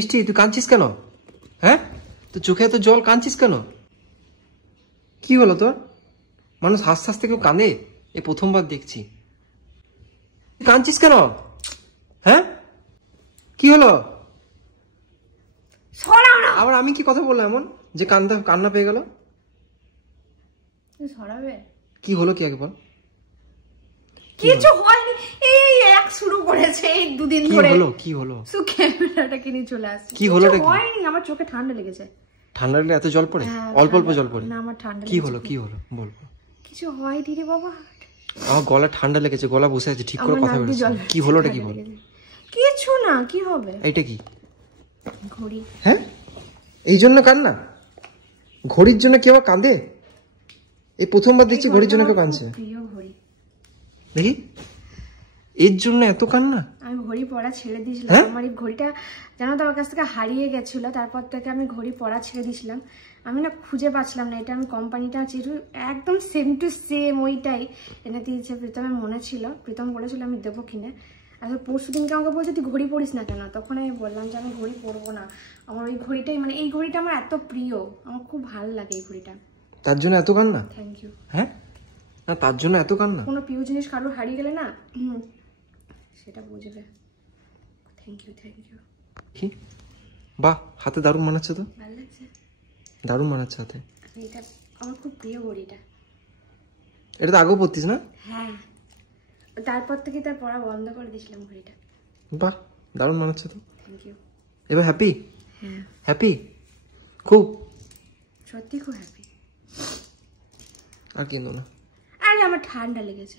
মিষ্টি তুই কাঁদছিস কেন? হ্যাঁ, তোর চোখে এত জল, কাঁদছিস কেন? কি হলো তোর? মানুষ হাসতে হাসতে কেউ কাঁদে? এই প্রথমবার দেখছি। কাঁদছিস কেন? হ্যাঁ, কি হলো? আবার আমি কি কথা বললাম এমন যে কান্না পেয়ে গেল? কি হলো কি আগে বল। কিছু হয়নি, এই এক শুরু করেছে এই দুদিন ধরে। কি হলো? সো ক্যামেরাটা কিনে চলে আসছে। কি হলো? হয়নি, আমার চোখে ঠান্ডা লেগেছে। ঠান্ডা লাগলে এত জল পড়ে? অল্প অল্প জল পড়ে না, আমার ঠান্ডা। কি হলো বলবো। কিছু হয়নি রে বাবা, আমার গলা ঠান্ডা লেগেছে, গলা বসে আছে, ঠিক করে কথা বলছিস। কি হলোটা কি বল। কিছু না, কি হবে? এইটা কি? ঘড়ি। হ্যাঁ, এই জন্য কান্না? ঘড়ির জন্য কেউ কাঁদে? এই প্রথমবার দেখছি ঘড়ির জন্য কেউ কাঁদছে। প্রিয় ঘড়ি। দেখি, এর জন্য এত কান্না? আমি ঘড়ি পরা ছেড়ে দিয়েছিলাম। আমার এই ঘড়িটা জানো তো আমার কাছ থেকে হারিয়ে গেছিল, তারপর থেকে আমি ঘড়ি পরা ছেড়ে দিয়েছিলাম। আমি না খুঁজে পাচ্ছিলাম না, এটা আমি কোম্পানিটা একদম সেম টু সেম ওইটাই এনে দিয়েছে। প্রীতমের মনে ছিল, প্রীতম বলেছিল আমি দেবো কিনে। আসলে পরশু দিনকে আমাকে বলছে তুই ঘড়ি পরিস না কেন, তখন আমি বললাম যে আমি ঘড়ি পরবো না। আমার ওই ঘড়িটাই, মানে এই ঘড়িটা আমার এত প্রিয়, আমার খুব ভালো লাগে এই ঘড়িটা। তার জন্য এত কান্না? Thank you. হ্যাঁ, না তার জন্য এত কান্না? কোনো প্রিয় জিনিস কারোর হারিয়ে গেলে না সেটা বুঝবে। Thank you. কি বাহ, হাতে দারুণ মানাচ্ছে তো। ভালো লাগছে, দারুণ মানাচ্ছে হাতে। এটা আমার খুব প্রিয় ঘড়িটা। এটা তো আগেও পরতিস না? হ্যাঁ, তারপর থেকে তার পরা বন্ধ করে দিয়েছিলাম ঘড়িটা। বাহ, দারুণ মানাচ্ছে তো। Thank you. এবার হ্যাপি? হ্যাঁ, হ্যাপি খুব, সত্যি খুব হ্যাপি। আর কিনো না। আরে আমার ঠান্ডা লেগেছে।